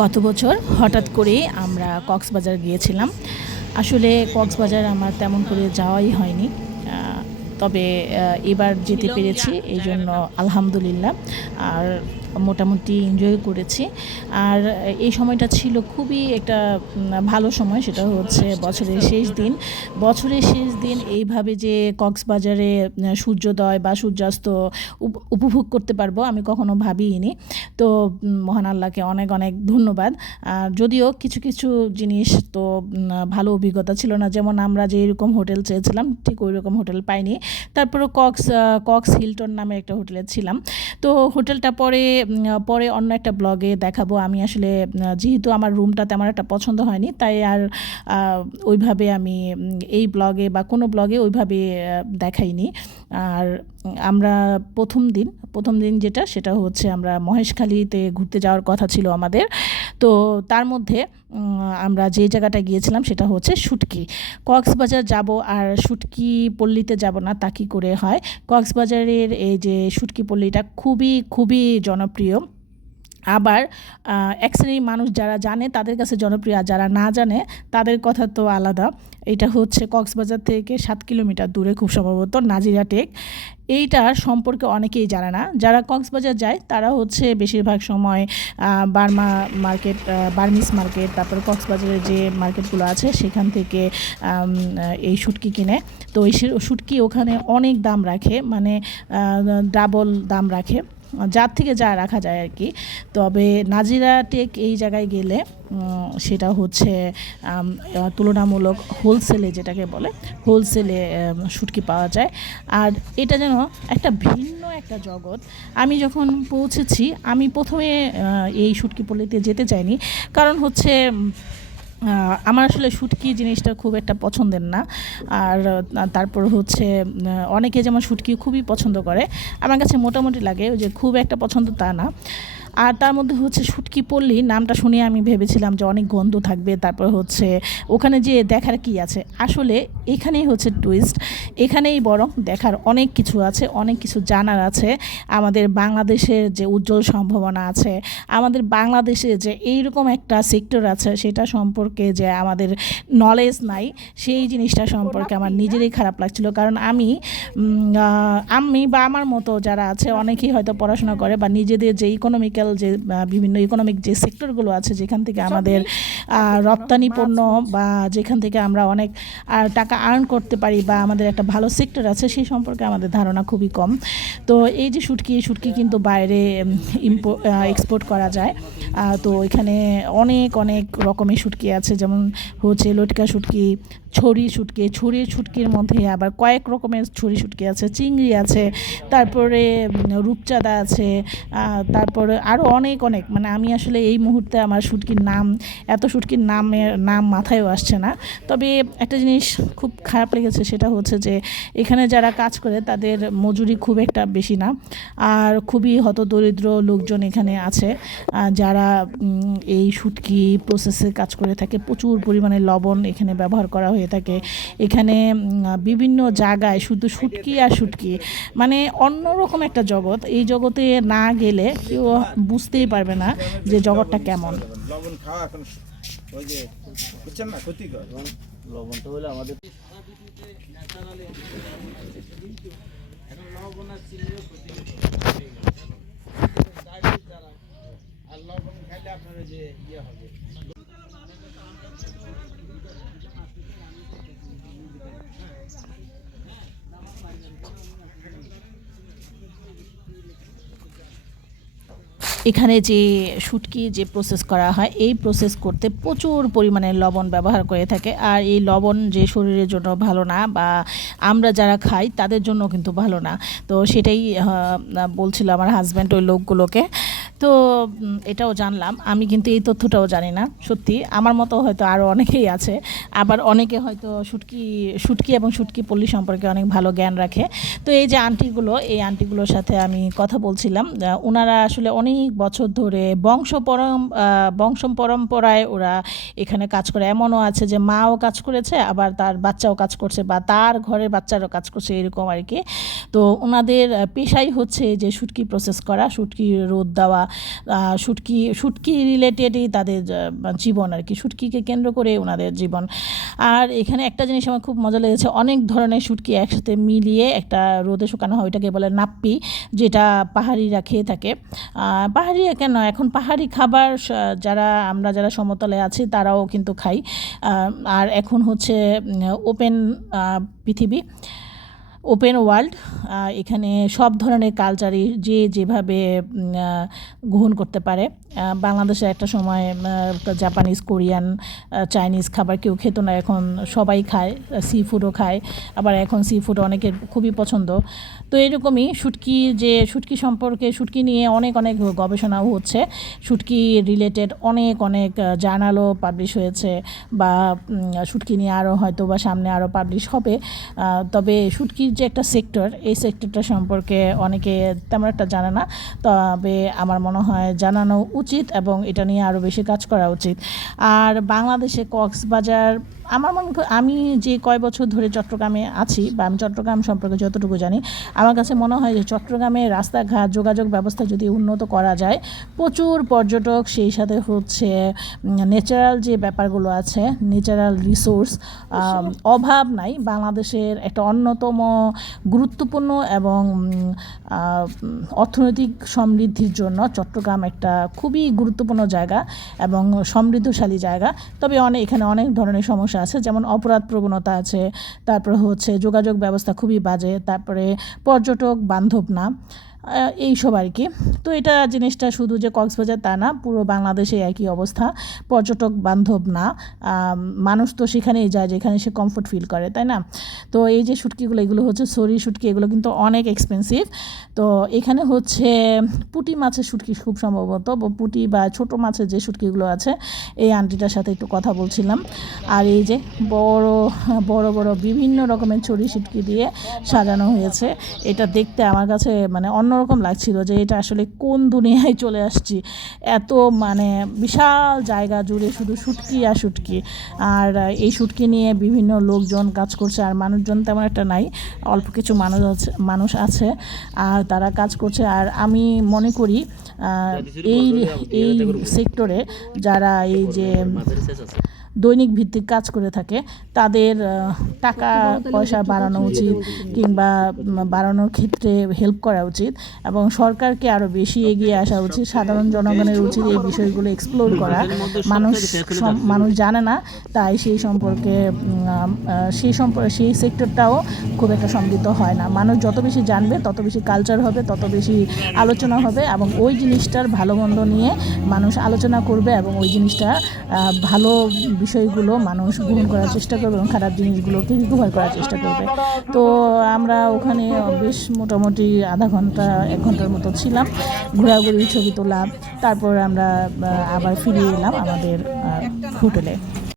গত বছর হঠাৎ করেই আমরা কক্সবাজার গিয়েছিলাম। আসলে কক্সবাজার আমার তেমন করে যাওয়াই হয়নি। তবে এবার যেতে পেরেছি এইজন্য আলহামদুলিল্লাহ। আর মোটামুটি এনজয় করেছি। আর এই সময়টা ছিল খুবই একটা ভালো সময়। সেটা হচ্ছে বছরের শেষ দিন। বছরের শেষ দিন এইভাবে যে কক্সবাজারে সূর্যোদয় বা সূর্যাস্ত উপভোগ করতে পারবো আমি কখনো ভাবিইনি। তো মহান আল্লাহকে অনেক অনেক ধন্যবাদ। যদিও কিছু কিছু জিনিস তো ভালো অভিজ্ঞতা ছিল না, যেমন আমরা যে এরকম হোটেল চেয়েছিলাম ঠিক ওই রকম হোটেল পাইনি। তারপরে কক্স হিলটন নামে একটা হোটেলে ছিলাম। তো হোটেলটা পরে অন্য একটা ব্লগে দেখাবো। আমি আসলে যেহেতু আমার রুমটা তেমন একটা পছন্দ হয়নি, তাই আর ওইভাবে আমি এই ব্লগে বা কোনো ব্লগে ওইভাবে দেখাইনি। আর আমরা প্রথম দিন সেটা হচ্ছে আমরা মহেশখালীতে ঘুরতে যাওয়ার কথা ছিল আমাদের। তো তার মধ্যে আমরা যে জায়গাটায় গিয়েছিলাম সেটা হচ্ছে শুটকি। কক্সবাজার যাব আর শুটকি পল্লীতে যাব না, তা কী করে হয়। কক্সবাজারের এই যে শুটকি পল্লীটা খুবই খুবই জনপ্রিয়। আবার এক শ্রেণীর মানুষ যারা জানে তাদের কাছে জনপ্রিয়, আর যারা না জানে তাদের কথা তো আলাদা। এটা হচ্ছে কক্সবাজার থেকে 7 কিলোমিটার দূরে, খুব সম্ভবত নাজিরা টেক। এইটার সম্পর্কে অনেকেই জানে না। যারা কক্সবাজার যায় তারা হচ্ছে বেশিরভাগ সময় বার্মিস মার্কেট, তারপরে কক্সবাজারের যে মার্কেটগুলো আছে সেখান থেকে এই শুটকি কিনে। তো এই শুটকি ওখানে অনেক দাম রাখে, মানে ডাবল দাম রাখে, যার থেকে যা রাখা যায় আর কি। তবে নাজিরা টেক এই জায়গায় গেলে সেটা হচ্ছে তুলনামূলক হোলসেলে, যেটাকে বলে হোলসেলে শুটকি পাওয়া যায়। আর এটা যেন একটা ভিন্ন একটা জগৎ। আমি যখন পৌঁছেছি আমি প্রথমে এই শুটকি পল্লীতে যেতে চাইনি, কারণ হচ্ছে আমার আসলে শুটকি জিনিসটা খুব একটা পছন্দের না। আর তারপর হচ্ছে অনেকে যেমন শুটকি খুবই পছন্দ করে, আমার কাছে মোটামুটি লাগে, যে খুব একটা পছন্দ তা না। আর তার মধ্যে হচ্ছে শুটকি পল্লী নামটা শুনে আমি ভেবেছিলাম যে অনেক গন্ধ থাকবে, তারপর হচ্ছে ওখানে যে দেখার কি আছে। আসলে এখানেই হচ্ছে টুইস্ট, এখানেই বরং দেখার অনেক কিছু আছে, অনেক কিছু জানার আছে। আমাদের বাংলাদেশের যে উজ্জ্বল সম্ভাবনা আছে, আমাদের বাংলাদেশে যে এইরকম একটা সেক্টর আছে সেটা সম্পর্কে যে আমাদের নলেজ নাই, সেই জিনিসটা সম্পর্কে আমার নিজেরই খারাপ লাগছিল। কারণ আমি বা আমার মতো যারা আছে অনেকেই হয়তো পড়াশোনা করে বা নিজেদের যে ইকোনমিক্যাল যে বিভিন্ন ইকোনমিক যে সেক্টরগুলো আছে যেখান থেকে আমাদের রপ্তানি পণ্য বা যেখান থেকে আমরা অনেক টাকা আর্ন করতে পারি বা আমাদের একটা ভালো সেক্টর আছে, সেই সম্পর্কে আমাদের ধারণা খুবই কম। তো এই যে শুটকি কিন্তু বাইরে এক্সপোর্ট করা যায়। তো এখানে অনেক অনেক রকমের শুটকি আছে, যেমন হচ্ছে লটকা শুটকি, ছড়ি শুটকির মধ্যে আবার কয়েক রকমের ছড়ি শুটকি আছে, চিংড়ি আছে, তারপরে রূপচাঁদা আছে, তারপরে আরও অনেক অনেক, মানে আমি আসলে এই মুহূর্তে আমার এত শুটকির নাম মাথায়ও আসছে না। তবে একটা জিনিস খুব খারাপ লেগেছে, সেটা হচ্ছে যে এখানে যারা কাজ করে তাদের মজুরি খুব একটা বেশি না। আর খুবই হতদরিদ্র লোকজন এখানে আছে যারা এই শুটকি প্রসেসে কাজ করে থাকে। প্রচুর পরিমাণে লবণ এখানে ব্যবহার করা হয়ে থাকে। এখানে বিভিন্ন জায়গায় শুধু শুটকি আর শুটকি, মানে অন্যরকম একটা জগৎ। এই জগতে না গেলে কেউ বুঝতেই পারবে না যে জগৎটা কেমন। লবণ খাওয়া এখন ওই যে বুঝছেন না, ক্ষতিকর। লবণ তো হলে আমাদের লবণ আর চিনিও আর লবণ খাইলে আপনার যে ইয়ে হবে। এখানে যে শুটকি যে প্রসেস করা হয়, এই প্রসেস করতে প্রচুর পরিমাণে লবণ ব্যবহার করে থাকে। আর এই লবণ যে শরীরের জন্য ভালো না, বা আমরা যারা খাই তাদের জন্য কিন্তু ভালো না। তো সেটাই বলছিল আমার হাজব্যান্ড ওই লোকগুলোকে। তো এটাও জানলাম, আমি কিন্তু এই তথ্যটাও জানি না। সত্যি আমার মতো হয়তো আরও অনেকেই আছে, আবার অনেকে হয়তো শুটকি এবং শুটকি পল্লী সম্পর্কে অনেক ভালো জ্ঞান রাখে। তো এই যে এই আন্টিগুলোর সাথে আমি কথা বলছিলাম, ওনারা আসলে অনেক বছর ধরে বংশ পরম্পরায় ওরা এখানে কাজ করে। এমনও আছে যে মাও কাজ করেছে, আবার তার বাচ্চাও কাজ করছে, বা তার ঘরের বাচ্চারও কাজ করছে, এরকম আর কি। তো ওনাদের পেশাই হচ্ছে যে শুটকি প্রসেস করা, শুটকি রোদ দেওয়া, শুটকি রিলেটেডই তাদের জীবন আর কি, শুটকিকে কেন্দ্র করে ওনাদের জীবন। আর এখানে একটা জিনিস আমার খুব মজা লেগেছে, অনেক ধরনের শুটকি একসাথে মিলিয়ে একটা রোদে শুকানো হয়, ওইটাকে বলে নাপ্পি, যেটা পাহাড়িরা খেয়ে থাকে। পাহাড়ি কেন, এখন পাহাড়ি খাবার যারা সমতলে আছি তারাও কিন্তু খাই। আর এখন হচ্ছে ওপেন পৃথিবী, ওপেন ওয়ার্ল্ড, এখানে সব ধরনের কালচারই যে যেভাবে গ্রহণ করতে পারে। বাংলাদেশে একটা সময় জাপানিজ, কোরিয়ান, চাইনিজ খাবার কেউ খেত না, এখন সবাই খায়, সি ফুডও খায়, আবার এখন সি ফুড অনেকের খুবই পছন্দ। তো এরকমই শুটকি সম্পর্কে, শুটকি নিয়ে অনেক অনেক গবেষণাও হচ্ছে, শুটকি রিলেটেড অনেক জার্নালও পাবলিশ হয়েছে, বা শুটকি নিয়ে আরও হয়তো বা সামনে আরও পাবলিশ হবে। তবে শুটকির যে একটা সেক্টর, এই সেক্টরটা সম্পর্কে অনেকে তেমন একটা জানে না, তবে আমার মনে হয় জানানো উচিত এবং এটা নিয়ে আরও বেশি কাজ করা উচিত। আর বাংলাদেশে কক্সবাজার, আমার মনে হয়, আমি যে কয় বছর ধরে চট্টগ্রামে আছি বা আমি চট্টগ্রাম সম্পর্কে যতটুকু জানি, আমার কাছে মনে হয় যে চট্টগ্রামের রাস্তাঘাট, যোগাযোগ ব্যবস্থা যদি উন্নত করা যায়, প্রচুর পর্যটক, সেই সাথে হচ্ছে ন্যাচারাল যে ব্যাপারগুলো আছে, ন্যাচারাল রিসোর্স অভাব নাই। বাংলাদেশের একটা অন্যতম গুরুত্বপূর্ণ এবং অর্থনৈতিক সমৃদ্ধির জন্য চট্টগ্রাম একটা খুবই গুরুত্বপূর্ণ জায়গা এবং সমৃদ্ধশালী জায়গা। তবে এখানে অনেক ধরনের সমস্যা আছে, যেমন অপরাধ প্রবণতা আছে, তারপরে হচ্ছে যোগাযোগ ব্যবস্থা খুবই বাজে, তারপরে পর্যটক বান্ধব না, এইসব আর কি। তো এটা জিনিসটা শুধু যে কক্সবাজার তা না, পুরো বাংলাদেশে একই অবস্থা, পর্যটক বান্ধব না। মানুষ তো সেখানেই যায় যেখানে সে কমফোর্ট ফিল করে, তাই না? তো এই যে শুটকিগুলো, এগুলো হচ্ছে সরি শুটকি, এগুলো কিন্তু অনেক এক্সপেন্সিভ। তো এখানে হচ্ছে পুঁটি মাছের শুটকি খুব সম্ভবত, পুঁটি বা ছোটো মাছের যে শুটকিগুলো আছে, এই আন্টিটার সাথে একটু কথা বলছিলাম। আর এই যে বড় বড় বিভিন্ন রকমের ছড়ি শুটকি দিয়ে সাজানো হয়েছে, এটা দেখতে আমার কাছে মানে অন্যরকম লাগছিল যে এটা আসলে কোন দুনিয়ায় চলে আসছি। এত মানে বিশাল জায়গা জুড়ে শুধু শুটকি আর শুটকি, আর এই শুটকি নিয়ে বিভিন্ন লোকজন কাজ করছে, আর মানুষজন তেমন একটা নাই, অল্প কিছু মানুষ আছে আর তারা কাজ করছে। আর আমি মনে করি এই সেক্টরে যারা এই যে দৈনিক ভিত্তিক কাজ করে থাকে, তাদের টাকা পয়সা বাড়ানো উচিত, কিংবা বাড়ানোর ক্ষেত্রে হেল্প করা উচিত, এবং সরকারকে আরও বেশি এগিয়ে আসা উচিত। সাধারণ জনগণের উচিত এই বিষয়গুলো এক্সপ্লোর করা। মানুষ জানে না, তাই সেই সেক্টরটাও খুব একটা সমৃদ্ধ হয় না। মানুষ যত বেশি জানবে, তত বেশি কালচার হবে, তত বেশি আলোচনা হবে, এবং ওই জিনিসটার ভালো মন্দ নিয়ে মানুষ আলোচনা করবে, এবং ওই জিনিসটা ভালো বিষয়গুলো মানুষ গ্রহণ করার চেষ্টা করবে এবং খারাপ জিনিসগুলোকে রিকভার করার চেষ্টা করবে। তো আমরা ওখানে বেশ মোটামুটি আধা ঘন্টা 1 ঘন্টার মতো ছিলাম, ঘোরাঘুরি, ছবি তোলা, তারপর আমরা আবার ফিরে এলাম আমাদের হোটেলে।